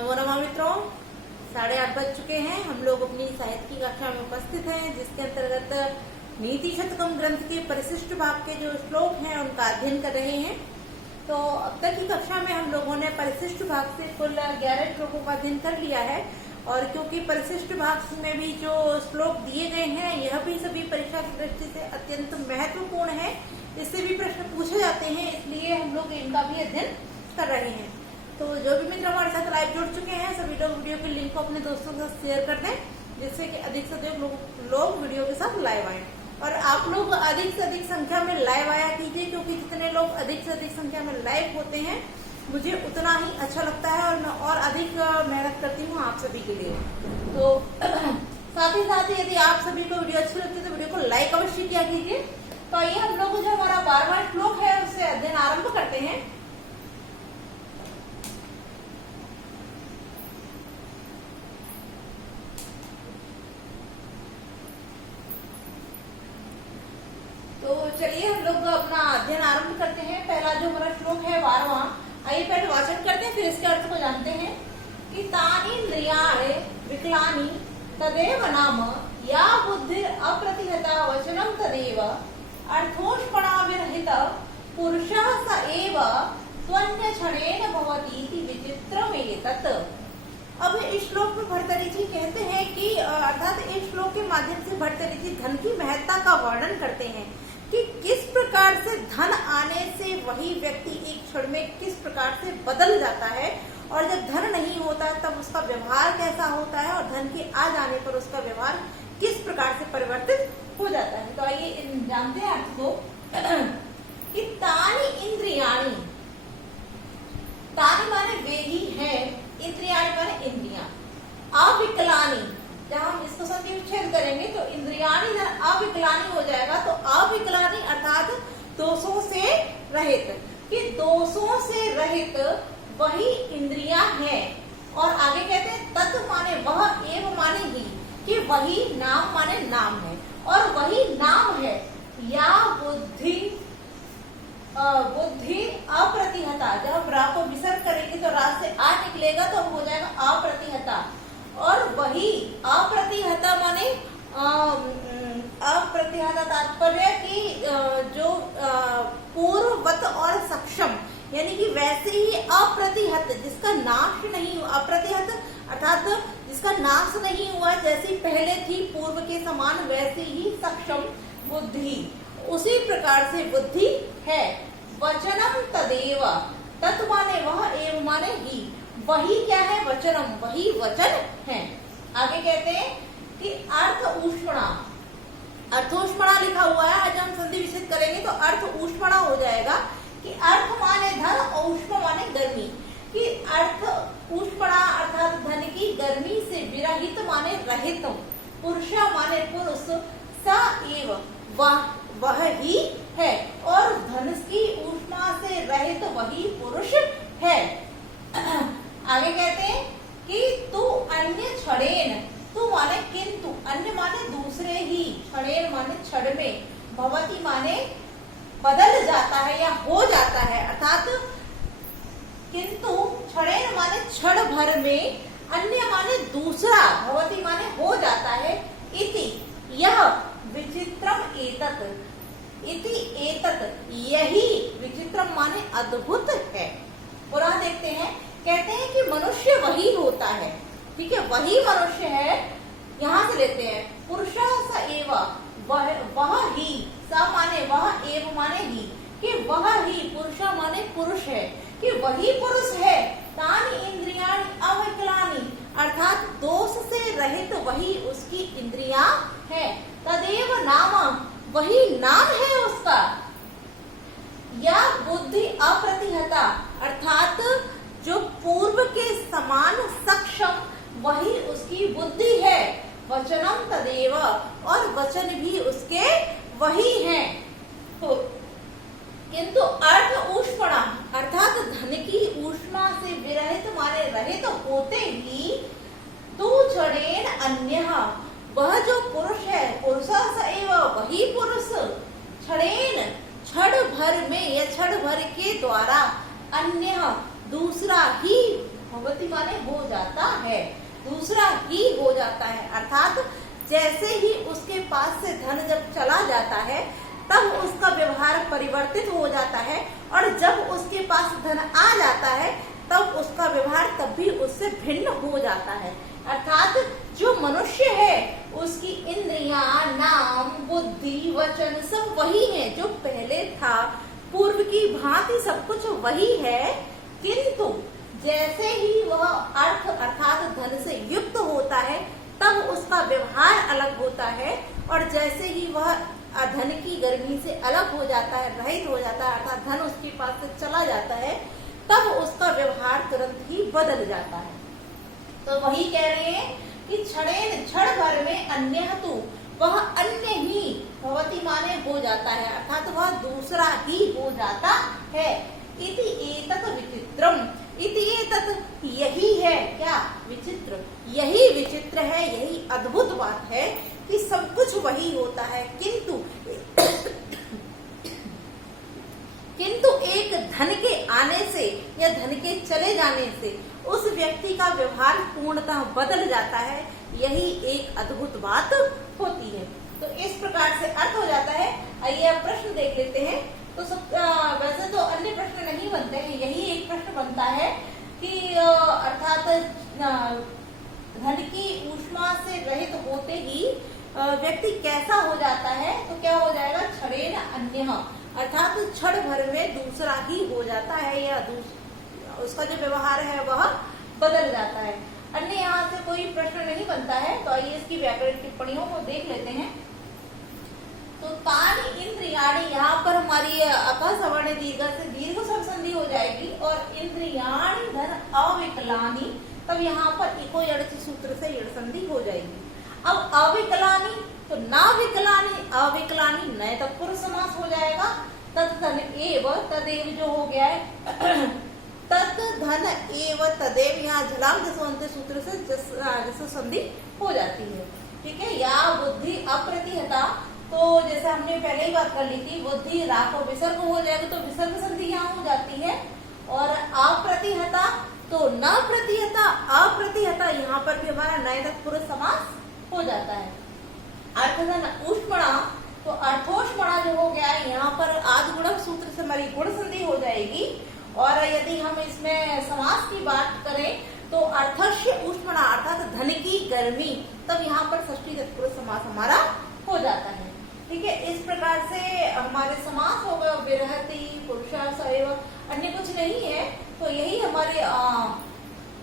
नमो नमः मित्रों, 8:30 बज चुके हैं। हम लोग अपनी साहित्य की कक्षा में उपस्थित हैं, जिसके अंतर्गत नीति शतकम ग्रंथ के परिशिष्ट भाग के जो श्लोक हैं उनका अध्ययन कर रहे हैं। तो अब तक की कक्षा में हम लोगों ने परिशिष्ट भाग से कुल 11 श्लोकों का अध्ययन कर लिया है। और क्योंकि परिशिष्ट भाग में भी जो श्लोक दिए गए हैं यह भी सभी परीक्षा की दृष्टि से अत्यंत महत्वपूर्ण है, इससे भी प्रश्न पूछे जाते हैं, इसलिए हम लोग इनका भी अध्ययन कर रहे हैं। तो जो भी मित्र हमारे साथ लाइव जुड़ चुके हैं सभी लोग वीडियो के लिंक को अपने दोस्तों के साथ शेयर कर दें, जिससे कि अधिक से अधिक लोग वीडियो के साथ लाइव आए। और आप लोग अधिक से अधिक संख्या में लाइव आया कीजिए, क्योंकि जितने लोग अधिक से अधिक संख्या में लाइव होते हैं मुझे उतना ही अच्छा लगता है और मैं और अधिक मेहनत करती हूँ आप सभी के लिए। तो साथ ही यदि आप सभी को वीडियो अच्छी लगती है तो वीडियो को लाइक अवश्य किया कीजिए। तो आइए हम लोग जो हमारा 12वां श्लोक है उससे अध्ययन आरंभ करते हैं। तो चलिए हम लोग अपना अध्ययन आरंभ करते हैं। पहला जो हमारा श्लोक है 12वां, आइए पहले वाचन करते हैं फिर इसके अर्थ को जानते हैं। कि तानि इंद्रियाणि विकलानि तदेव नाम या बुद्धि अप्रतिहता वचनम तदेव अर्थोष्पणा विरहित पुरुषः स एव त्वन्य क्षणेन भवति इति विचित्रमेतत्। अब इस श्लोक में भर्तृहरि जी कहते हैं कि अर्थात इस श्लोक के माध्यम से भर्तृहरि जी धन की महत्ता का वर्णन करते हैं कि किस प्रकार से धन आने से वही व्यक्ति एक क्षण में किस प्रकार से बदल जाता है, और जब धन नहीं होता तब उसका व्यवहार कैसा होता है, और धन के आ जाने पर उसका व्यवहार किस प्रकार से परिवर्तित हो जाता है। तो आइए जानते हैं अर्थ को। कि तानि इंद्रियाणि, तानि माने वे ही है, इंद्रियाणि माने इंद्रियां, अविकलानि, जब हम इसको संधि विच्छेद करेंगे तो इंद्रियाणि अविकलानि हो जाएगा। तो अविकलानि अर्थात दोषों से रहित, कि दोषों से रहित वही इंद्रियां है। और आगे कहते हैं तत् माने वह, एव माने ही, कि वही, नाम माने नाम है और वही नाम है। या बुद्धि अप्रतिहता, जब रा को विसर्ग करेंगे तो रा से आ निकलेगा तो हो जाएगा अप्रतिहता। और वही अप्रतिहता माने अप्रतिहता तात्पर्य कि जो पूर्ववत और सक्षम, यानी कि वैसे ही अप्रतिहत, जिसका नाश नहीं हुआ, अप्रतिहत अर्थात जिसका नाश नहीं हुआ, जैसी पहले थी पूर्व के समान वैसे ही सक्षम बुद्धि, उसी प्रकार से बुद्धि है। वचनम तदेव, तत् माने वह, एव माने ही, वही क्या है, वचनम, वही वचन है। आगे कहते हैं कि अर्थ ऊष्मणा, अर्थोष्मणा लिखा हुआ है, आज हम संधि विच्छेद करेंगे तो अर्थ ऊष्मणा हो जाएगा। कि अर्थ माने धन और ऊष्म माने गर्मी, कि अर्थ ऊष्मणा अर्थात धन की गर्मी से विरहित माने रहित, पुरुष माने पुरुष, स एव वह ही है, और धन की ऊष्मा से रहित वही पुरुष है। आगे कहते हैं कि तू अन्य क्षणेन, तू माने किंतु, अन्य माने दूसरे ही, क्षणेन माने क्षण में, भवति माने बदल जाता है या हो जाता है, अर्थात किंतु क्षणेन माने क्षण भर में, अन्य माने दूसरा, भवति माने हो जाता है, इति यह विचित्रम एतत्, इति एतत् यही, विचित्रम माने अद्भुत है। पुनः देखते हैं, कहते हैं कि मनुष्य वही होता है, ठीक है, वही मनुष्य है। यहाँ से लेते हैं, पुरुषः स एव, वह ही, स माने वह, एव माने ही, कि वह ही, पुरुष माने पुरुष है, कि वही पुरुष है। तानि इंद्रियाणि अविकलानि, अर्थात दोष से रहित वही उसकी इंद्रियां है। तदेव नाम, वही नाम है उसका। या बुद्धि अप्रतिहता, अर्थात जो पूर्व के समान सक्षम वही उसकी बुद्धि है। वचनम तदेव, और वचन भी उसके वही हैं। तो किंतु अर्थ ऊष्मणा, अर्थात धन की ऊष्मा से विरहित माने रहित होते ही, तू क्षणेन अन्यः, वह जो पुरुष है, पुरुषः स एव, वही पुरुष, क्षणेन, क्षण भर में या क्षण भर के द्वारा, अन्यः दूसरा ही भवति माने हो जाता है, दूसरा ही हो जाता है। अर्थात जैसे ही उसके पास से धन जब चला जाता है तब उसका व्यवहार परिवर्तित हो जाता है, और जब उसके पास धन आ जाता है तब उसका व्यवहार तब भी उससे भिन्न हो जाता है। अर्थात जो मनुष्य है उसकी इंद्रियां, नाम, बुद्धि, वचन सब वही है जो पहले था, पूर्व की भांति सब कुछ वही है, किंतु जैसे ही वह अर्थ अर्थात धन से युक्त होता है तब उसका व्यवहार अलग होता है, और जैसे ही वह धन की गर्मी से अलग हो जाता है, रहित हो जाता है, अर्थात धन उसके पास से चला जाता है, तब उसका व्यवहार तुरंत ही बदल जाता है। तो वही कह रहे हैं कि क्षणेन क्षण भर में अन्यः तु, वह अन्य ही भवति माने हो जाता है, अर्थात वह दूसरा ही हो जाता है। इति एतत् विचित्रम, इति एतत् यही है क्या विचित्र, यही विचित्र है, यही अद्भुत बात है कि सब कुछ वही होता है, किंतु एक धन के आने से या धन के चले जाने से उस व्यक्ति का व्यवहार पूर्णतः बदल जाता है, यही एक अद्भुत बात होती है। तो इस प्रकार से अर्थ हो जाता है। आइए अब प्रश्न देख लेते हैं। तो वैसे तो अन्य प्रश्न नहीं बनते हैं, यही एक प्रश्न बनता है कि अर्थात धन की ऊष्मा से रहित होते ही व्यक्ति कैसा हो जाता है, तो क्या हो जाएगा, क्षणेन अन्यः, अर्थात क्षण भर में दूसरा ही हो जाता है, या उसका जो व्यवहार है वह बदल जाता है। अन्य यहाँ से कोई प्रश्न नहीं बनता है। तो आइए इसकी व्याकरण टिप्पणियों को देख लेते हैं। तो तानि इंद्रियाणि, यहाँ पर हमारी अका सवर्ण दीर्घ से दीर्घ स्वर संधि हो जाएगी, और इंद्रियाणि धन अविकलानि, तब यहाँ पर इको यणचि सूत्र से यण संधि हो जाएगी। अब अविकलानि तो ना विकलानि, अविकलानि नए तत्पुरुष समास हो जाएगा। तत् धन एव, तदेव जो हो गया है तत् धन एव तदेव, यहाँ झलाम जसवंत सूत्र से जस संधि हो जाती है। ठीक है। या बुद्धि अप्रतिहता, तो जैसे हमने पहले ही बात कर ली थी, बुद्धि रा को विसर्ग हो जाएगा तो विसर्ग संधि यहाँ हो जाती है। और अप्रतिहता तो न प्रतिहता, अप्रतिहता यहाँ पर भी हमारा नए तत्पुरुष समास हो जाता है। अर्थधन ऊष्मणा, तो अर्थोष्मणा जो हो गया है यहाँ पर आदि गुणक सूत्र से हमारी गुण संधि हो जाएगी। और यदि हम इसमें समास की बात करें तो अर्थस्य ऊष्मणा, अर्थात धन की गर्मी, तब यहाँ पर षष्ठी तत्पुरुष समास हमारा हो जाता है। ठीक है। इस प्रकार से हमारे समास हो गए विरहति, पुरुषा, सैव, अन्य कुछ नहीं है। तो यही हमारे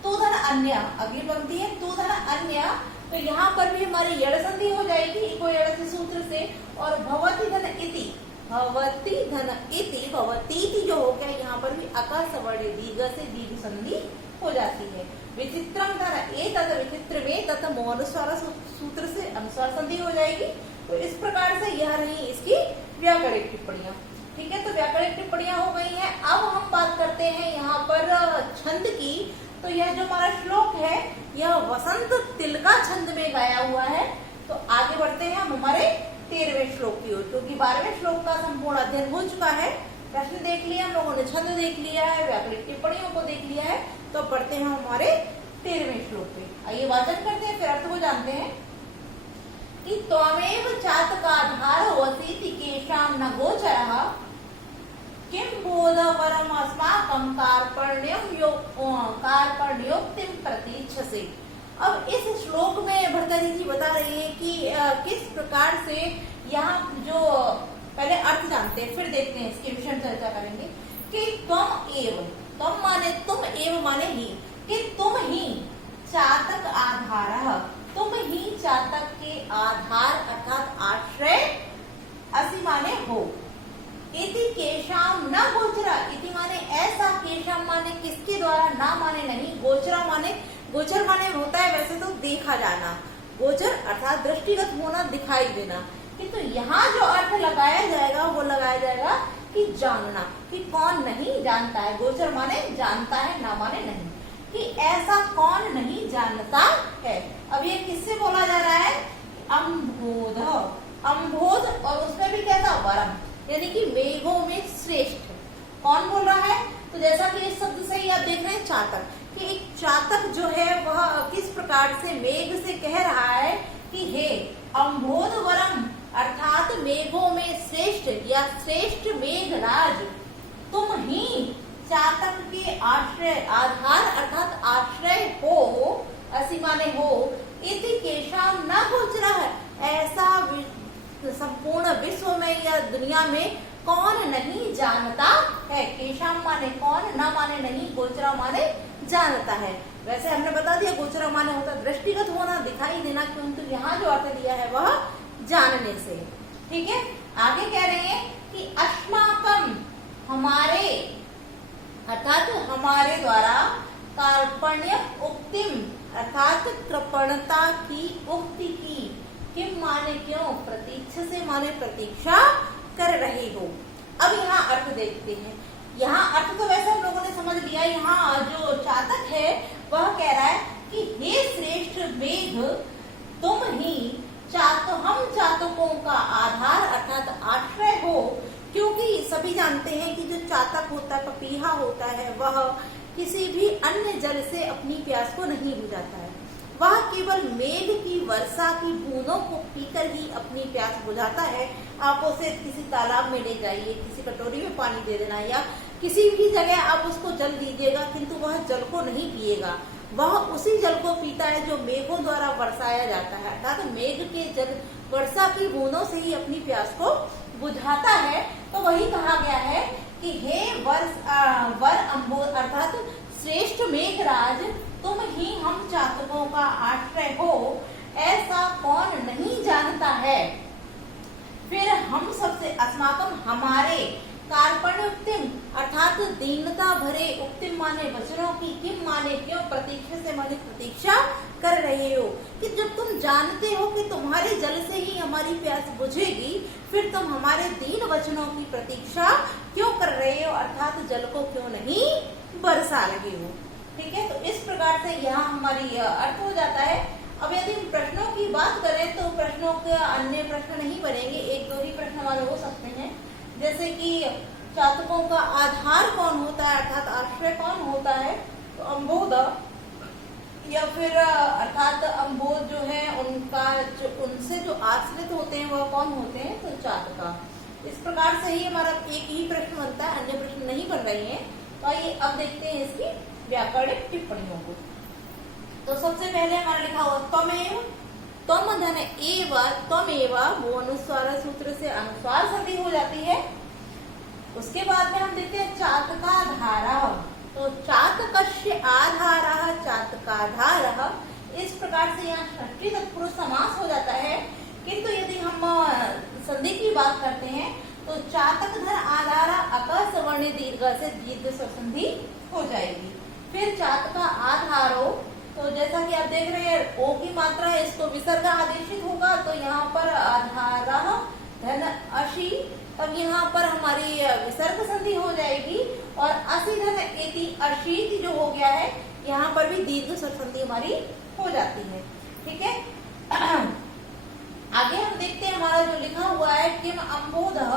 तु धन अन्य, अगली पंक्ति है तु धन अन्य, तो यहाँ पर भी हमारी यड़ संधि हो जाएगी इको यड़ सूत्र से। और भवति धन इति, भवति धन इति, भवती जो हो गया यहाँ पर भी अका सवर्ण दीर्घ से दीर्घ संधि हो जाती है। विचित्रम धन एतत्, विचित्र में तत् अनुस्वार सूत्र से अनुस्वार संधि हो जाएगी। तो इस प्रकार से यह रही इसकी व्याकरणिक टिप्पणियां। ठीक है। तो व्याकरणिक टिप्पणियां हो गई हैं। अब हम बात करते हैं यहाँ पर छंद की। तो यह जो हमारा श्लोक है यह वसंत तिलका छंद में गाया हुआ है। तो आगे बढ़ते हैं हम हमारे 13वें श्लोक की ओर, क्योंकि 12वें श्लोक का संपूर्ण अध्ययन हो चुका है। प्रश्न देख लिया हम लोगों ने, छंद देख लिया है, व्याकरणिक टिप्पणियों को देख लिया है। तो पढ़ते हैं हमारे 13वें श्लोक पे। आइए वाचन करते हैं, फिर अर्थ को जानते हैं। कि त्वमेव चातकाधारो वसीति केशां न गोचरः, किं बोधवरम् अस्माकं कार्पण्योक्तिं प्रतीक्षसे। अब इस श्लोक में भर्तृहरि जी बता रही है कि किस प्रकार से यहाँ जो पहले अर्थ जानते हैं, फिर देखते हैं इसके विषय में चर्चा करेंगे। कि त्वम एव, त्वम माने तुम, एव माने ही, कि तुम ही चातक आधारः, तुम ही चातक के आधार अर्थात आश्रय, असि माने हो, इति केशाम न गोचरा, इति माने ऐसा, केशाम माने किसके द्वारा, ना माने नहीं, गोचरा माने, गोचर माने होता है वैसे तो देखा जाना, गोचर अर्थात दृष्टिगत होना, दिखाई देना। किंतु यहाँ जो अर्थ लगाया जाएगा वो लगाया जाएगा कि जानना, कि कौन नहीं जानता है। गोचर माने जानता है, ना माने नहीं, कि ऐसा कौन नहीं जानता है। अब ये किससे बोला जा रहा है, अम्भोध, अम्भोध, और उसमें भी कैसा, वरम, यानी कि मेघों में श्रेष्ठ। कौन बोल रहा है, तो जैसा कि इस शब्द से ही आप देख रहे हैं चातक, कि एक चातक जो है वह किस प्रकार से मेघ से कह रहा है कि हे अम्भोधवरम अर्थात मेघों में श्रेष्ठ या श्रेष्ठ मेघराज, तुम ही चातक के आश्रय आधार अर्थात आश्रय हो, ऐसी माने हो, इति केशाम न गोचरा है, ऐसा संपूर्ण विश्व में या दुनिया में कौन नहीं जानता है। केशाम माने कौन, न माने नहीं, गोचरा माने जानता है। वैसे हमने बता दिया गोचरा माने होता दृष्टिगत होना, दिखाई देना, किंतु यहाँ जो अर्थ दिया है वह जानने से। ठीक है, आगे कह रहे हैं कि अस्माकम हमारे अर्थात हमारे द्वारा कार्पण्य उक्तिम अर्थात कृपणता की उक्ति की, किम माने क्यों, प्रतीक्षा से माने प्रतीक्षा कर रहे हो। अब यहाँ अर्थ देखते हैं। यहाँ अर्थ तो वैसे हम लोगों ने समझ लिया। यहाँ जो चातक है वह कह रहा है कि हे श्रेष्ठ मेघ, तुम ही हम चातकों का आधार अर्थात आश्रय हो, क्योंकि सभी जानते हैं कि जो चातक होता है, पपीहा होता है, वह किसी भी अन्य जल से अपनी प्यास को नहीं बुझाता है। वह केवल मेघ की वर्षा की बूंदों को पीकर ही अपनी प्यास बुझाता है। आप उसे किसी तालाब में ले जाइए, किसी कटोरी में पानी दे देना या किसी भी जगह आप उसको जल दीजिएगा, किंतु वह जल को नहीं पिएगा। वह उसी जल को पीता है जो मेघों द्वारा बरसाया जाता है, अर्थात मेघ के जल वर्षा की बूंदों से ही अपनी प्यास को बुझाता है। तो वही कहा गया है कि हे वर अम्बोध अर्थात श्रेष्ठ मेघराज, तुम ही हम चातकों का आश्रय हो, ऐसा कौन नहीं जानता है। फिर हम सबसे अस्माकम हमारे कार्पण्य उक्तिम अर्थात दीनता भरे उक्तिम माने वचनों की, किम माने क्यों, प्रतीक्षा से माने प्रतीक्षा कर रहे हो, कि जब तुम जानते हो कि तुम्हारे जल से ही हमारी प्यास बुझेगी, फिर तुम हमारे दीन वचनों की प्रतीक्षा क्यों कर रहे हो, अर्थात जल को क्यों नहीं बरसा रहे हो। ठीक है, तो इस प्रकार से यहाँ हमारी अर्थ हो जाता है। अब यदि हम प्रश्नों की बात करें तो प्रश्नों के अन्य प्रश्न नहीं बनेंगे, एक दो ही प्रश्न हमारे हो सकते हैं। जैसे कि चातकों का आधार कौन होता है अर्थात आश्रय कौन होता है, तो अम्बोध, या फिर अर्थात अम्बोध जो है उनका जो उनसे जो आश्रित होते हैं वह कौन होते हैं, तो चातका। इस प्रकार से ही हमारा एक ही प्रश्न बनता है, अन्य प्रश्न नहीं बन रहे हैं। तो आइए अब देखते हैं इसकी व्याकरणिक टिप्पणियों को। तो सबसे पहले हमारा लिखा हुआ त्वमेव, त्वम धन एव, त्वमेव वो अनुस्वार सूत्र से अनुस्वार संधि हो जाती है। उसके बाद में हम देखते हैं चातकाधारः, तो चातकस्य आधारः चातकाधारः। इस प्रकार से यहाँ षष्ठी तत्पुरुष समास हो जाता है। किंतु यदि हम संधि की बात करते हैं तो चातक धन आधार अक सवर्ण दीर्घ से दीर्घ संधि हो जाएगी। फिर चातका आधारो, तो जैसा कि आप देख रहे हैं ओ की मात्रा है, इसको विसर्ग आदेशित होगा, तो यहाँ पर आधारः धन अशी, तब यहाँ पर हमारी विसर्ग संधि हो जाएगी। और असी धन एति अशीति जो हो गया है, यहाँ पर भी दीर्घ संधि हमारी हो जाती है। ठीक है, आगे हम देखते हैं हमारा जो लिखा हुआ है किम अम्बोधः,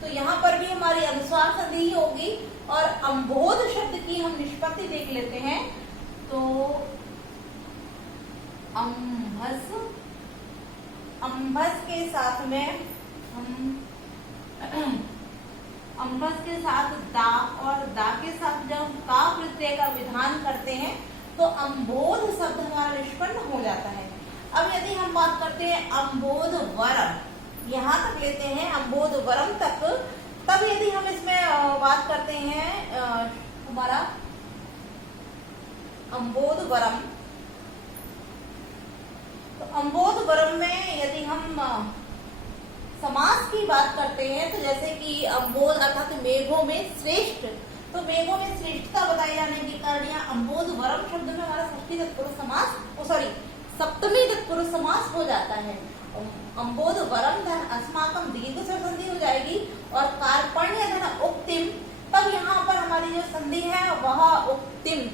तो यहाँ पर भी हमारी अनुस्वार संधि ही होगी। और अम्बोध शब्द की हम निष्पत्ति देख लेते हैं, तो अम्भस के साथ में हम अम्भस के साथ दा और दा के साथ जब का प्रत्यय का विधान करते हैं तो अम्बोध शब्द हमारा निष्पन्न हो जाता है। अब यदि हम बात करते हैं अम्बोध वरम, यहाँ तक लेते हैं अम्बोध वरम तक, तब यदि हम इसमें बात करते हैं हमारा अम्बोध वरम, तो अम्बोध वरम में यदि हम समास की बात करते हैं तो जैसे कि अम्बोध अर्थात मेघों में श्रेष्ठ, तो मेघों में श्रेष्ठता बताए जाने के कारण यहाँ अम्बोध वरम शब्द में हमारा षष्ठी तत्पुरुष समास सप्तमी तत्पुरुष समास हो जाता है। अम्बोध वरम धन अस्माकम दीर्घ संधि हो जाएगी। और कार्पण्य धन उक्तिम, तब यहाँ पर हमारी जो संधि है वह उक्तिम,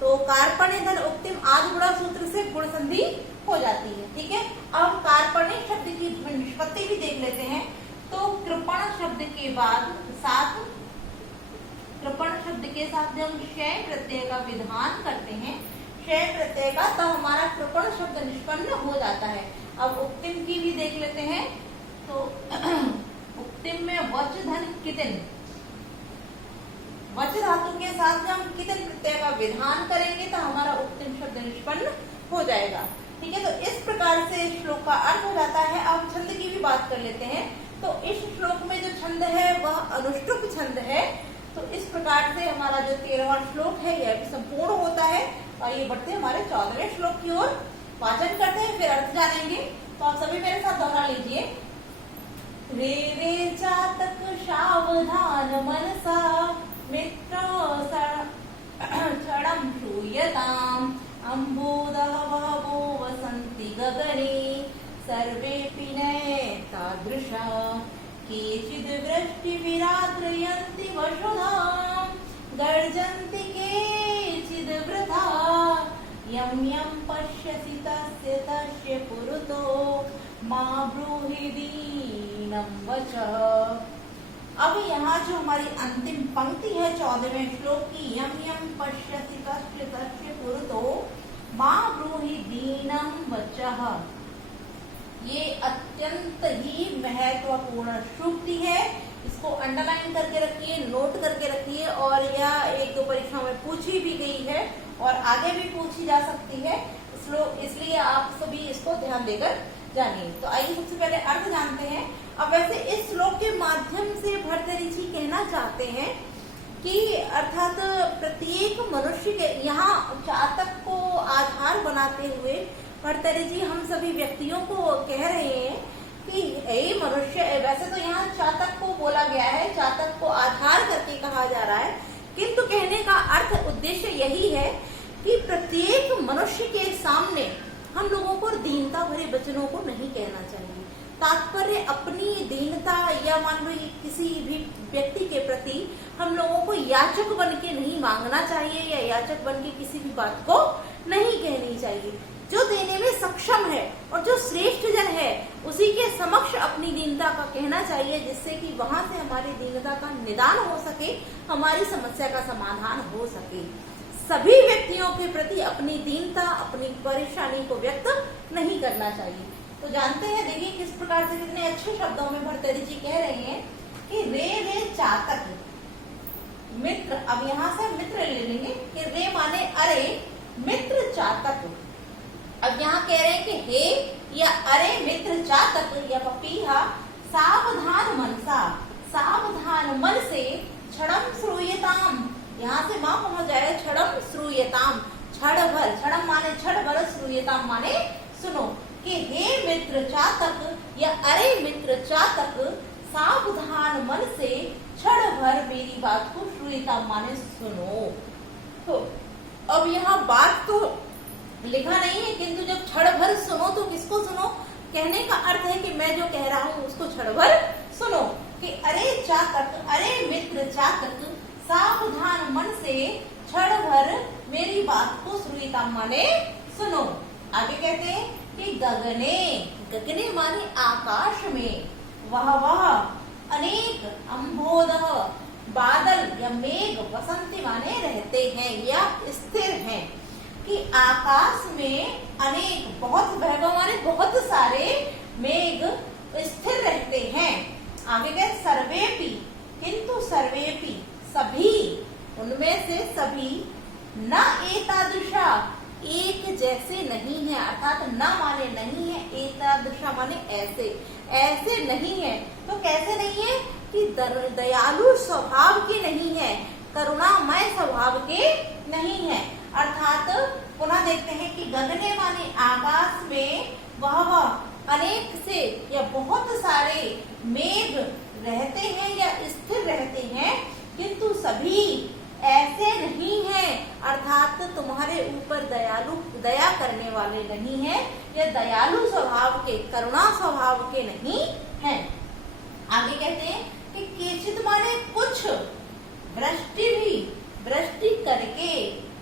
तो कार्पण्य धन उक्तिम आदि गुणा सूत्र से गुण संधि हो जाती है। ठीक है, अब कार्पण्य शब्द की निष्पत्ति भी देख लेते हैं। तो कृपण शब्द के बाद साथ कृपण शब्द के साथ जब हम शय प्रत्यय का विधान करते हैं, शय प्रत्यय का, तब हमारा कृपण शब्द निष्पन्न हो जाता है। अब उक्तिम की भी देख लेते हैं। तो उक्तिम में वच धन कितिन, वच धातु के साथ जब हम कितिन प्रत्यय का विधान करेंगे तो हमारा उक्तिम शब्द निष्पन्न हो जाएगा। ठीक है, तो इस प्रकार से श्लोक का अर्थ हो जाता है। अब छंद की भी बात कर लेते हैं। तो इस श्लोक में जो छंद है वह अनुष्टुप छंद है। तो इस प्रकार से हमारा जो 13वां श्लोक है यह भी संपूर्ण होता है। और ये बढ़ते हमारे 14वें श्लोक की ओर। वाचन करते हैं, फिर अर्थ जानेंगे। तो आप सभी मेरे साथ दोहरा लीजिए। रे रे चातक सावधान मनसा मित्र क्षणं श्रूयताम् अम्बोदः बहवो वसन्ति गगने सर्वेऽपि नैतादृशा केचिद् वृष्टिभिराद्रयन्ति वसुधां गर्जन्ति केचिद् वृथा यं यं पश्यसि तस्य तस्य पुरतो मा ब्रूहि दीनं वचः। अब यहाँ जो हमारी अंतिम पंक्ति है 14वें श्लोक की, यम यम पश्यसि तस्य तस्य पुरतो मा ब्रूहि दीनं वचः, ये अत्यंत ही महत्वपूर्ण श्रुति है। इसको अंडरलाइन करके रखिए, नोट करके रखिए। और यह एक दो परीक्षाओं में पूछी भी गई है और आगे भी पूछी जा सकती है, इसलिए आप सभी इसको ध्यान देकर जानिए। तो आइए सबसे पहले अर्थ जानते हैं। अब वैसे इस श्लोक के माध्यम से भर्तृहरि जी कहना चाहते हैं कि अर्थात प्रत्येक मनुष्य के, यहाँ चातक को आधार बनाते हुए भर्तृहरि जी हम सभी व्यक्तियों को कह रहे हैं कि ये मनुष्य, वैसे तो यहाँ चातक को बोला गया है, चातक को आधार करके कहा जा रहा है, किंतु कहने का अर्थ उद्देश्य यही है कि प्रत्येक मनुष्य के सामने हम लोगों को दीनता भरे वचनों को नहीं कहना चाहिए। तात्पर्य अपनी दीनता या मान लो किसी भी व्यक्ति के प्रति हम लोगों को याचक बन के नहीं मांगना चाहिए या याचक बन के किसी भी बात को नहीं कहनी चाहिए। जो देने में सक्षम है और जो श्रेष्ठ जन है उसी के समक्ष अपनी दीनता का कहना चाहिए, जिससे कि वहां से हमारी दीनता का निदान हो सके, हमारी समस्या का समाधान हो सके। सभी व्यक्तियों के प्रति अपनी दीनता, अपनी परेशानी को व्यक्त नहीं करना चाहिए। तो जानते हैं, देखिए किस प्रकार से कितने अच्छे शब्दों में भर्तृहरि जी कह रहे हैं कि रे रे चातक मित्र। अब यहाँ से मित्र ले लेंगे कि रे माने अरे, मित्र चातक। अब यहाँ कह रहे हैं कि हे या अरे मित्र चातक या पपीहा सावधान मनसा, सावधान मन से क्षणम श्रूयताम, यहाँ से मां पहुंच जाए, क्षणम श्रूयताम, क्षण भर, क्षणम माने क्षण भर, श्रूयताम माने सुनो, कि हे मित्र चातक या अरे मित्र चातक सावधान मन से क्षण भर मेरी बात को श्रूयताम माने सुनो। तो अब यहाँ बात तो लिखा नहीं है, किंतु जब क्षण भर सुनो तो किसको सुनो? कहने का अर्थ है कि मैं जो कह रहा हूँ उसको क्षण भर सुनो। कि अरे चातक, अरे मित्र चातक सावधान मन से क्षण भर मेरी बात को श्रूयताम माने सुनो। आगे कहते हैं कि गगने, गगने माने आकाश में, वह अनेक अम्भोदः बादल या मेघ वसंती माने रहते हैं या स्थिर हैं। कि आकाश में अनेक, बहुत वैभव माने बहुत सारे मेघ स्थिर रहते हैं। आगे कहे सर्वेपि, किंतु सर्वेपि सभी, उनमें से सभी, न एतादृशा एक जैसे नहीं है, अर्थात न माने नहीं है, एतादृशा माने ऐसे, ऐसे नहीं है। तो कैसे नहीं है? कि दयालु स्वभाव के नहीं है, करुणामय स्वभाव के नहीं है। अर्थात पुनः देखते हैं कि गगने माने आकाश में वह अनेक से या बहुत सारे मेघ रहते हैं या स्थिर रहते हैं, किंतु सभी ऐसे नहीं है, अर्थात तुम्हारे ऊपर दया करने वाले नहीं है या दयालु स्वभाव के, करुणा स्वभाव के नहीं है। आगे कहते हैं कि केचित माने कुछ, वृष्टि करके,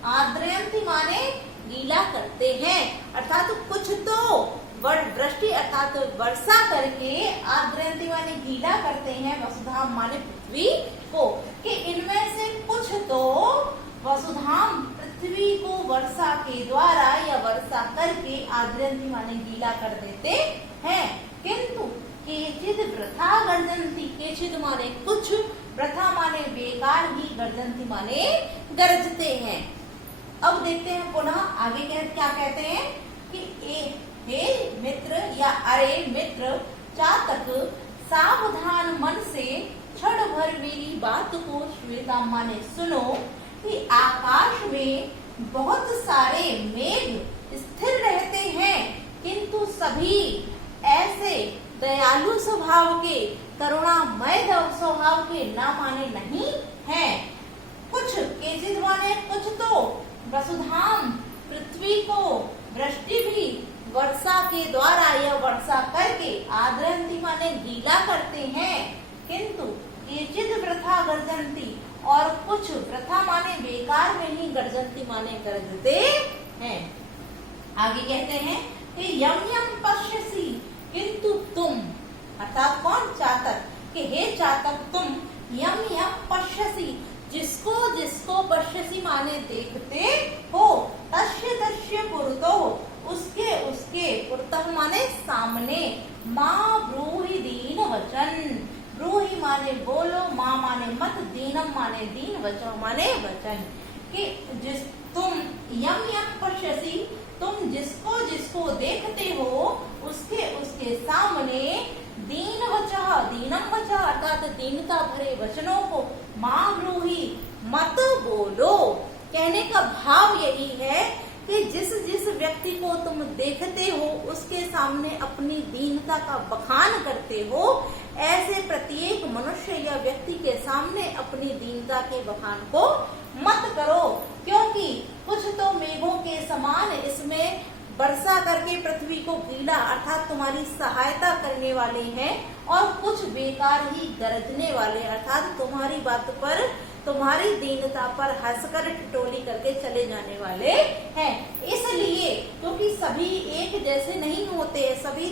आद्रयंती माने गीला करते हैं, अर्थात कुछ तो वृष्टि अर्थात वर्षा करके, आद्रयंती माने गीला करते हैं, वसुधा माने पृथ्वी को, कि इनमें से कुछ वसुधाम पृथ्वी को वर्षा के द्वारा या वर्षा करके आद्रयन्ति माने गीला कर देते हैं। किंतु केचिद वृथा गर्जन्ति, केचिद माने कुछ, वृथा माने बेकार ही, गर्जन्ति माने गरजते हैं। अब देखते हैं पुनः आगे क्या कहते हैं कि हे मित्र या अरे मित्र चातक, सावधान मन से क्षण भर मेरी बात को श्वेता माने सुनो कि आकाश में बहुत सारे मेघ स्थिर रहते हैं, किंतु सभी ऐसे दयालु स्वभाव के, करुणामय स्वभाव के ना माने नहीं हैं। कुछ केचिद माने कुछ तो वसुधाम पृथ्वी को वृष्टि भी वर्षा के द्वारा या वर्षा करके आद्रयन्ति माने गीला करते हैं, किंतु केचिद वृथा गर्जन्ति, और कुछ वृथा माने बेकार में ही, गर्जन्ति माने गरजते हैं। आगे कहते हैं कि यम यम पश्यसि, किंतु तुम, अर्थात कौन, चातक, कि हे चातक तुम यम यम पश्यसि, जिसको जिसको पश्यसि माने देखते हो, तस्य तस्य पुरतो, उसके उसके, पुरतः माने सामने, माँ ब्रूहि दीन वचन, ब्रूहि माने बोलो, माँ माने मत, दीनम माने दीन, वचन माने वचन, कि जिस तुम यम यम पश्यसि, तुम जिसको जिसको देखते हो उसके उसके सामने दीन वचः, दीनम वचः अर्थात दीनता भरे वचनों को, माँ ब्रूहि मत बोलो। कहने का भाव यही है कि जिस जिस व्यक्ति को तुम देखते हो उसके सामने अपनी दीनता का बखान करते हो, ऐसे प्रत्येक मनुष्य या व्यक्ति के सामने अपनी दीनता के बखान को मत करो, क्योंकि कुछ तो मेघों के समान इसमें वर्षा करके पृथ्वी को गीला अर्थात तुम्हारी सहायता करने वाले हैं, और कुछ बेकार ही गरजने वाले अर्थात तुम्हारी बात पर, तुम्हारी दीनता पर हंसकर ठिठोली करके चले जाने वाले हैं। इसलिए क्योंकि सभी एक जैसे नहीं होते, सभी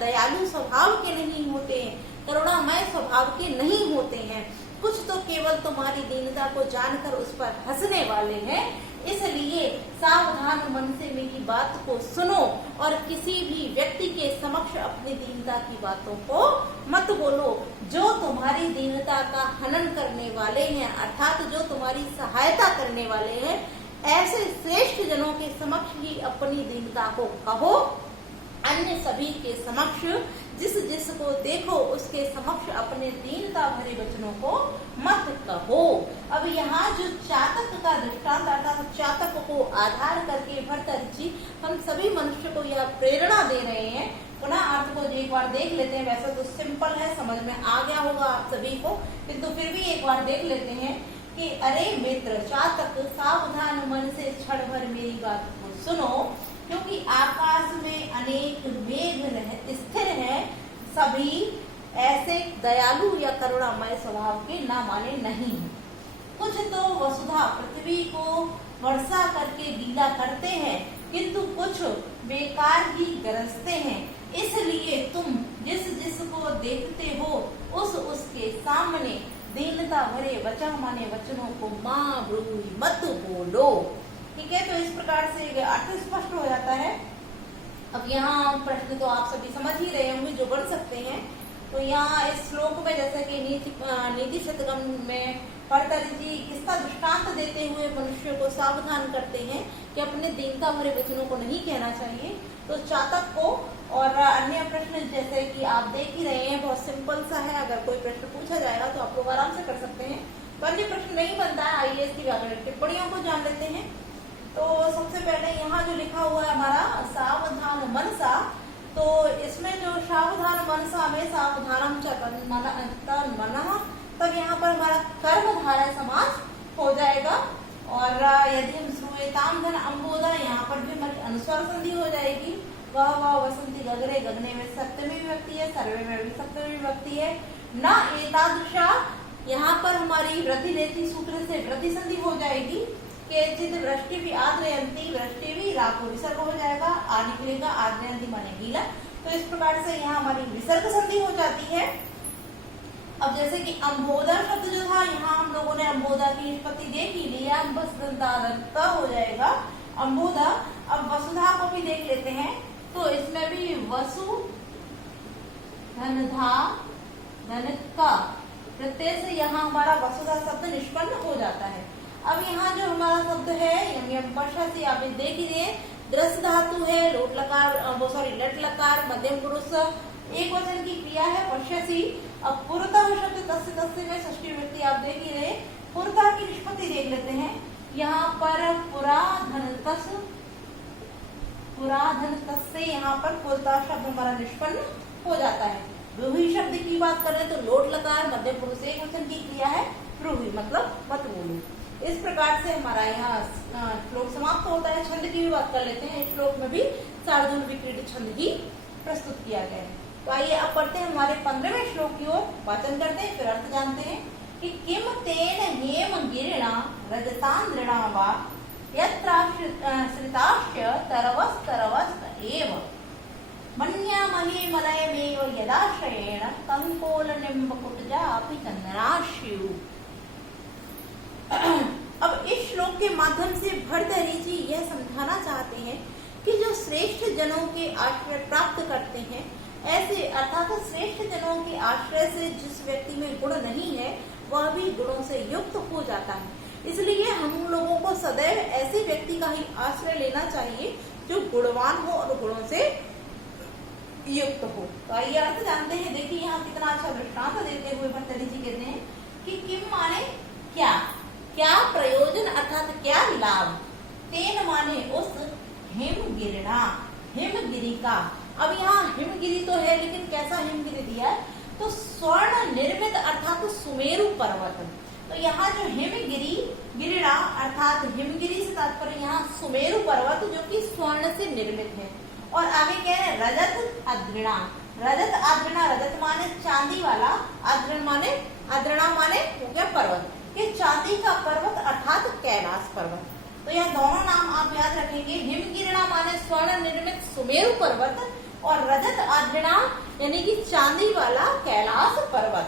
दयालु स्वभाव के नहीं होते हैं, करुणामय स्वभाव के नहीं होते हैं, कुछ तो केवल तुम्हारी दीनता को जानकर उस पर हंसने वाले हैं। इसलिए सावधान मन से मेरी बात को सुनो और किसी भी व्यक्ति के समक्ष अपनी दीनता की बातों को मत बोलो। जो तुम्हारी दीनता का हनन करने वाले हैं अर्थात जो तुम्हारी सहायता करने वाले हैं, ऐसे श्रेष्ठ जनों के समक्ष ही अपनी दीनता को कहो। अन्य सभी के समक्ष जिस जिस को देखो उसके समक्ष अपने दीनता भरे वचनों को मत कहो। अब यहाँ जो चातक का दृष्टांत अर्थात चातक को आधार करके भर्तृहरि हम सभी मनुष्य को यह प्रेरणा दे रहे हैं। पुनः अर्थ को एक बार देख लेते हैं। वैसे तो सिंपल है, समझ में आ गया होगा आप सभी को, किंतु फिर भी एक बार देख लेते हैं कि अरे मित्र चातक सावधान मन से क्षण भर मेरी बात को सुनो, क्योंकि आकाश में अनेक मेघ स्थिर हैं, सभी ऐसे दयालु या करुणामय स्वभाव के ना माने नहीं। कुछ तो वसुधा पृथ्वी को वर्षा करके गीला करते हैं, किंतु कुछ बेकार ही गरजते हैं। इसलिए तुम जिस जिस को देखते हो उस उसके सामने दीनता भरे वचन माने वचनों को मां ब्रूहि मत बोलो। ठीक है, तो इस प्रकार से अर्थ स्पष्ट हो जाता है। अब यहाँ प्रश्न तो आप सभी समझ ही रहे होंगे जो बन सकते हैं। तो यहाँ इस श्लोक में जैसे कि नीति शतकम में भर्तृहरि जी किसका दृष्टांत देते हुए मनुष्य को सावधान करते हैं कि अपने दीनता भरे वचनों को नहीं कहना चाहिए, तो चातक को और अन्य प्रश्न जैसे कि आप देख ही रहे हैं, बहुत सिंपल सा है। अगर कोई प्रश्न पूछा जाएगा तो आप लोग आराम से कर सकते हैं। तो अन्य प्रश्न नहीं बनता है, आइए इसकी व्याकरण टिप्पणियों को जान लेते हैं। तो सबसे पहले यहाँ जो लिखा हुआ है हमारा सावधान मनसा, तो इसमें जो सावधान मनसा में सावधानम च मनः, तब यहाँ पर हमारा कर्मधारय समास हो जाएगा। और यदि हम श्रूयताम धन अम्बोदर, यहाँ पर भी हमारी अनुस्वार संधि हो जाएगी। वह वसंती गगरे, गगने में सप्तमी विभक्ति है, सर्वे में भी सप्तमी विभक्ति है। न एतादृशा, यहाँ पर हमारी वृद्धि लेती सूत्र से वृद्धि संधि हो जाएगी। केचित वृष्टि भी आद्रयंती, वृष्टि भी राको विसर्ग हो जाएगा, आ निकलेगा आद्रयंती माने गीला। तो इस प्रकार से यहाँ हमारी विसर्ग संधि हो जाती है। अब जैसे कि अम्बोधा शब्द जो था, यहाँ हम लोगों ने अम्बोधा की निष्पत्ति देख ही लिया, बसंता हो जाएगा अम्बोधा। अब वसुधा को भी देख लेते हैं, तो इसमें भी वसु धनधा धनका प्रत्यय से यहाँ हमारा वसुधा शब्द निष्पन्न हो जाता है। अब यहाँ जो हमारा शब्द है यम यम पशा से आप देख ही रहे, दृश्य धातु है, लोट लकार लट लकार मध्यम पुरुष एक वचन की क्रिया है पश्यसी। अब पुरतः शब्द तस्य तस्य में षष्ठी व्यक्ति आप देख ही रहे, पुरतः की निष्पत्ति देख लेते हैं। यहाँ पर पुरा धन तस्य यहाँ पर पुरतः शब्द हमारा निष्पन्न हो जाता है। ब्रूही शब्द की बात करें तो लोट लकार मध्य पुरुष एक वचन की क्रिया है ब्रूही, मतलब मत बोलो। इस प्रकार से हमारा यहाँ श्लोक समाप्त होता है। छंद की भी बात कर लेते हैं, इस श्लोक में भी शार्दूल विक्रीडित छंद ही प्रस्तुत किया गया है। तो आइए अब पढ़ते हैं हमारे 15वें श्लोक की ओर, वाचन करते हैं फिर अर्थ जानते हैं कि किम तेन हेम गिरिणा रजतांद्रिणा वा यत्राश्रिताश्च तरवस्तरवस्त एव मन्यामहे मलयमेव यदाश्रयेण कंकोलनिम्बकुटजा अपि चंदनाश्यु। अब इस श्लोक के माध्यम से भर्तहरि जी यह समझाना चाहते हैं कि जो श्रेष्ठ जनों के आश्रय प्राप्त करते हैं, ऐसे अर्थात श्रेष्ठ जनों के आश्रय से जिस व्यक्ति में गुण नहीं है वह भी गुणों से युक्त हो जाता है। इसलिए हम लोगों को सदैव ऐसे व्यक्ति का ही आश्रय लेना चाहिए जो गुणवान हो और गुणों से युक्त हो। तो आइए अर्थ जानते हैं। देखिए यहाँ कितना अच्छा दृष्टांत देते हुए भर्तहरि जी कहते हैं कि किम माने क्या, क्या प्रयोजन अर्थात क्या लाभ, तेन माने उस हिमगिरिणा हिमगिरी का। अब यहाँ हिमगिरी तो है लेकिन कैसा हिमगिरी दिया है, तो स्वर्ण निर्मित अर्थात सुमेरु पर्वत। तो यहाँ जो हिमगिरी गिरिणा अर्थात हिमगिरी से तात्पर्य यहाँ सुमेरु पर्वत जो कि स्वर्ण से निर्मित है। और आगे कह रहे हैं रजत आद्रिणा, रजत आद्रिणा, रजत माने चांदी वाला, आद्रिणा माने हो गया पर्वत, ये चांदी का पर्वत अर्थात कैलाश पर्वत। तो यह दोनों नाम आप याद रखेंगे, हिमगिरिणा माने स्वर्ण निर्मित सुमेरु पर्वत और रजत आद्रिणा यानी कि चांदी वाला कैलाश पर्वत।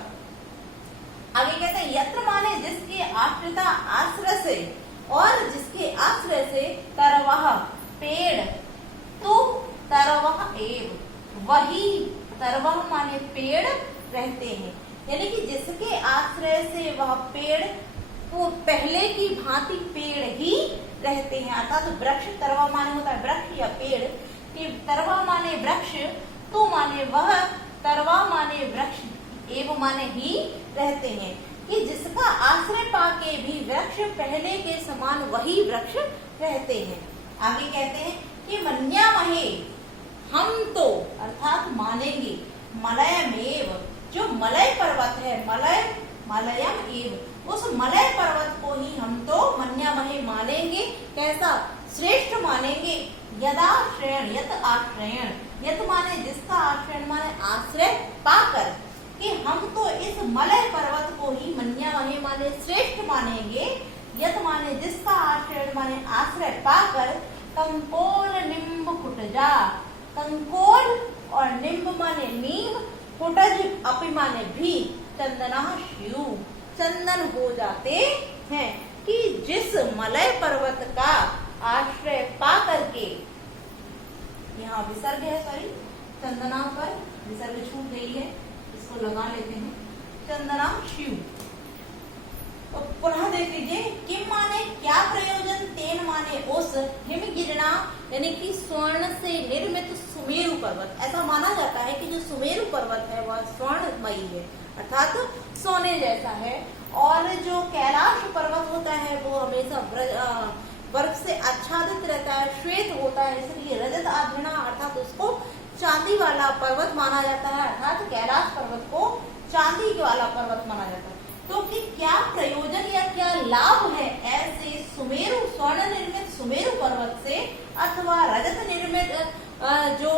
आगे कहते हैं यत्र माने जिसके आश्रिता आश्रय से, और जिसके आश्रय से तरवह पेड़, तो तरवह एव वही, तरवह माने पेड़ रहते हैं, यानी कि जिसके आश्रय से वह पेड़ वो पहले की भांति पेड़ ही रहते हैं। अर्थात तो वृक्ष, तरवा माने होता है वृक्ष या पेड़, कि तरवा माने वृक्ष, तो माने वह, तरवा माने वृक्ष, एव माने ही रहते हैं, कि जिसका आश्रय पाके भी वृक्ष पहले के समान वही वृक्ष रहते हैं। आगे कहते हैं कि मन्यामहे हम तो अर्थात मानेंगे, मलयमेव जो मलय पर्वत है, मलयम एव उस मलय पर्वत को ही हम तो मन्यामहे मानेंगे। कैसा? श्रेष्ठ मानेंगे। यदाश्रयण, यत आश्रयण, यत माने जिसका, आश्रयण माने आश्रय पाकर, कि हम तो इस मलय पर्वत को ही मन्यामहे माने श्रेष्ठ मानेंगे। यत माने जिसका, आश्रयण माने आश्रय पाकर, कंकोल निम्ब कुटजा, कंकोल और निम्ब माने नीम, कुटज अपि माने भी, चंदना शिव चंदन हो जाते हैं। कि जिस मलय पर्वत का आश्रय पा करके, यहाँ विसर्ग है, सॉरी चंदना पर विसर्ग छूट गई है, इसको लगा लेते हैं, चंदना शिव। तो पुनः देख लीजिए, किम माने क्या प्रयोजन, तेन माने उस, हिमगिरिणा यानी कि स्वर्ण से निर्मित सुमेरु पर्वत। ऐसा माना जाता है कि जो सुमेरु पर्वत है वह स्वर्णमयी है, अर्थात सोने जैसा है, और जो कैलाश पर्वत होता है वो हमेशा बर्फ से आच्छादित रहता है, श्वेत होता है, इसलिए रजत आद्रिणा अर्थात उसको चांदी वाला पर्वत माना जाता है, अर्थात कैलाश पर्वत को चांदी वाला पर्वत माना जाता है। तो कि क्या प्रयोजन या क्या लाभ है ऐसे सुमेरु, स्वर्ण निर्मित सुमेरु पर्वत से अथवा रजत निर्मित जो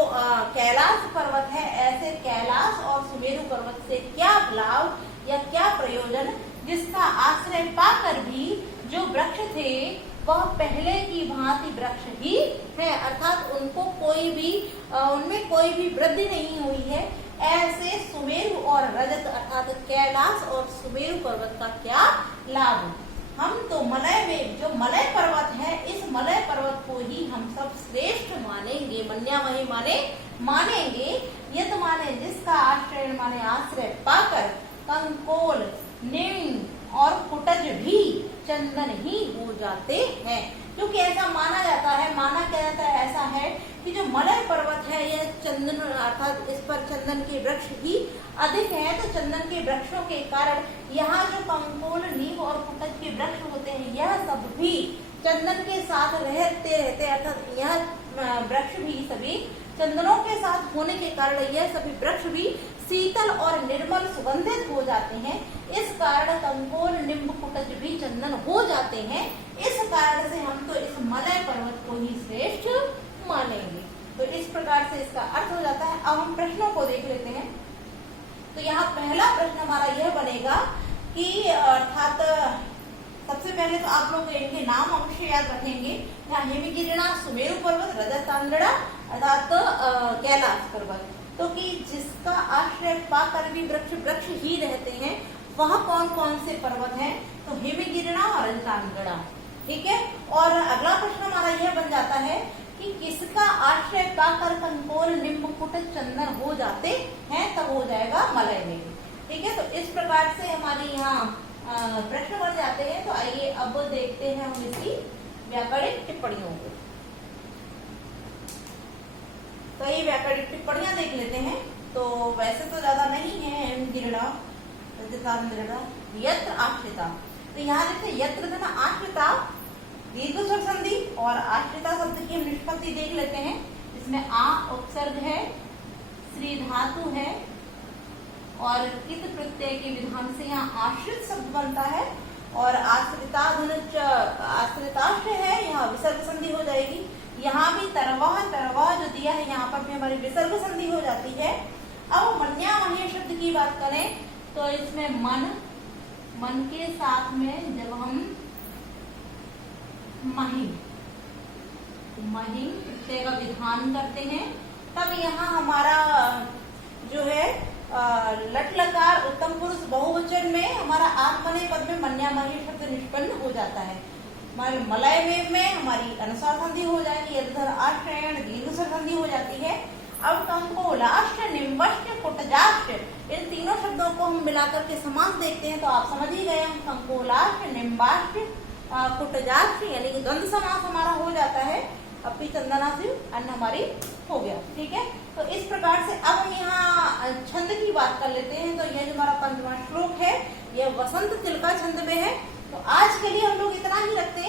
कैलाश पर्वत है, ऐसे कैलाश और सुमेरु पर्वत से क्या लाभ या क्या प्रयोजन, जिसका आश्रय पाकर भी जो वृक्ष थे वह पहले की भांति वृक्ष ही है, अर्थात उनको कोई भी उनमें कोई भी वृद्धि नहीं हुई है। ऐसे सुमेरु और रजत अर्थात कैलाश और सुमेरु पर्वत का क्या लाभ। हम तो मलय में जो मलय पर्वत है, इस मलय पर्वत को ही हम सब श्रेष्ठ मानेंगे, मन्यामही मानेंगे। यत माने जिसका आश्रय माने आश्रय पाकर कंकोल, नीम और कुटज भी चंदन ही हो जाते हैं। क्योंकि ऐसा माना जाता है, माना क्या जाता है, ऐसा है कि जो मलय पर्वत है यह चंदन अर्थात इस पर चंदन के वृक्ष ही अधिक है। तो चंदन के वृक्षों के कारण यहाँ जो कंकोल, नीम और कुटज के वृक्ष होते हैं, यह सब भी चंदन के साथ रहते अर्थात यह वृक्ष भी सभी चंदनों के साथ होने के कारण यह सभी वृक्ष भी शीतल और निर्मल सुगंधित हो जाते हैं। इस कारण कंकोल, निम्ब, कुटज भी चंदन हो जाते हैं। इस कारण से हम तो इस मलय पर्वत को ही श्रेष्ठ मानेंगे। तो इस प्रकार से इसका अर्थ हो जाता है। अब हम प्रश्नों को देख लेते हैं। तो यहाँ पहला प्रश्न हमारा यह बनेगा कि अर्थात सबसे पहले तो आप लोग इनके नाम अवश्य याद रखेंगे। यहाँ हिमगिरिना, सुमेरु पर्वत, रजतांगड़ा अर्थात कैलाश पर्वत। तो कि जिसका आश्रय पाकर भी वृक्ष ही रहते हैं, वह कौन कौन से पर्वत हैं? तो हिमगिरिना और रजतांगड़ा। ठीक है। और अगला प्रश्न हमारा यह बन जाता है कि किसका आश्रय पाकर कंकोल, निम्ब, कुटज, चंदन हो जाते हैं, तब हो जाएगा मलय में। ठीक है। तो इस प्रकार से हमारे यहाँ प्रश्न बन जाते हैं। तो आइए अब देखते हैं हम इसकी व्याकरणिक टिप्पणियों को। तो ये व्याकरणिक टिप्पणियां देख लेते हैं। तो वैसे तो ज्यादा नहीं है। हिमगिरिना, रजतांगड़ा, यत्र आश्रिता। तो यहाँ देखिए यत्र धन आश्रिता, दीर्घ स्वर संधि और आश्रिता शब्द की हम निष्पत्ति देख लेते हैं। इसमें आ उपसर्ग है, श्री धातु है और कित प्रत्यय के विधान से यहाँ आश्रित शब्द बनता है। और आश्रिताश्रय है, यहाँ विसर्ग संधि हो जाएगी। यहाँ भी तरवा जो दिया है, यहाँ पर भी हमारी विसर्ग संधि हो जाती है। अब मन्यामही शब्द की बात करें तो इसमें मन के साथ में जब हम महिम प्रत्यय का विधान करते हैं, तब यहाँ हमारा जो है लट लकार उत्तम पुरुष बहुवचन में हमारा आत्मनेय पद में मन्यामही शब्द निष्पन्न हो जाता है। मलय में हमारी अनुस्वार संधि हो जाएगी, यद्धर आश्रयण दीर्घ संधि हो जाती है। अब कंकोलाश्च, निम्बश्च, कुटजाश्च, इन तीनों शब्दों को हम मिलाकर के समास देखते हैं। तो आप समझ ही गए, हम कंकोलाश्च, निम्बाश्च, कुटजाश्च यानी कि द्वंद्व समास हमारा हो जाता है। अपनी चंदनासी अन्न हमारी हो गया। ठीक है। तो इस प्रकार से अब हम यहाँ छंद की बात कर लेते हैं। तो यह जो हमारा 5वां श्लोक है, यह वसंत तिलका छंद में है। तो आज के लिए हम लोग इतना ही रखते हैं।